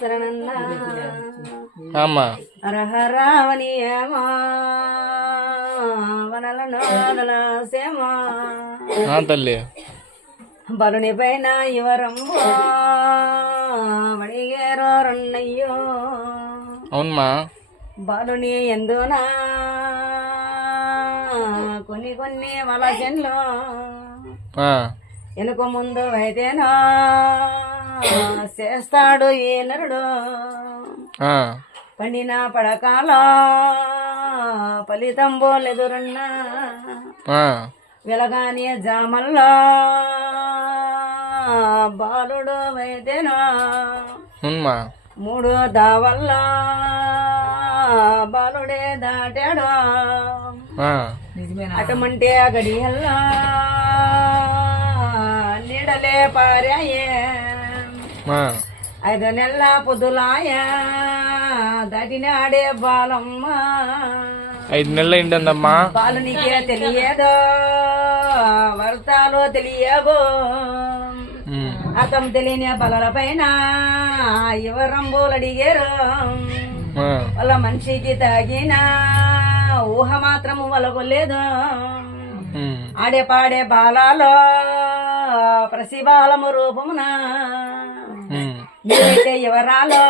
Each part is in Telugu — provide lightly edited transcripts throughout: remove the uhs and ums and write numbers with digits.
శరణన్నా అమ్మా హరహరావనియమా వనల నోదల సేమా తల్లి బలుని పైన ఇవరంబో వడిగేరో రన్నయ్యో అవునమ్మా బాలుని ఎందునా కొన్ని కొన్ని వలసెన్లో వెనుక ముందు అయితేనా చేస్తాడు ఈ నరుడు పండిన పడకాల ఫలితం బోలెదురన్నా వెలగాని జామల్లా బాలుడు అయితేనా మూడు దావల్లా బాలుడే దాటాడు అటమంటే గడియల్లా నీడలే పారాయే 5 నెలల పొద్దులాయ దాటినాడే బాలమ్మ 5 నెలలు ఏంటమ్మా బాలునికే తెలియదో వర్తాలో తెలియబో అతం తెలియని బలల పైన ఎవరంబోలు అడిగారు వాళ్ళ మనిషికి తాగిన ఊహ మాత్రము వలగొలేదు ఆడే పాడే బాలలో ప్రసిబాలము రూపమున మీరైతే ఎవరాలో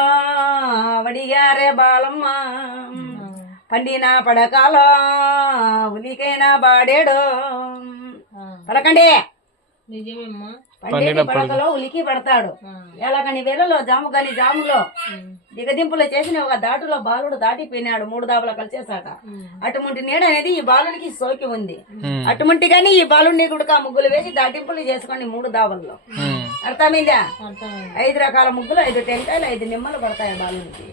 వడిగారే బాలమ్మ పండిన పడకాలో ఉలికైనా బాడేడు పలకండి పండేటి పడకలో ఉలికి పడతాడు ఎలాగని వేలలో జాము కాని జాములో దిగదింపులో చేసిన ఒక దాటులో బాలుడు దాటిపోయినాడు 3 దావులు కలిసేసాక అటువంటి నీడ అనేది ఈ బాలుడికి సోకి ఉంది అటువంటి గాని ఈ బాలుడిని కూడా ముగ్గులు వేసి దాటింపులు చేసుకొని 3 దావుల్లో అర్థమైందా 5 రకాల ముగ్గులు 5 టెంకాయలు 5 నిమ్మలు పడతాయి బాలుడికి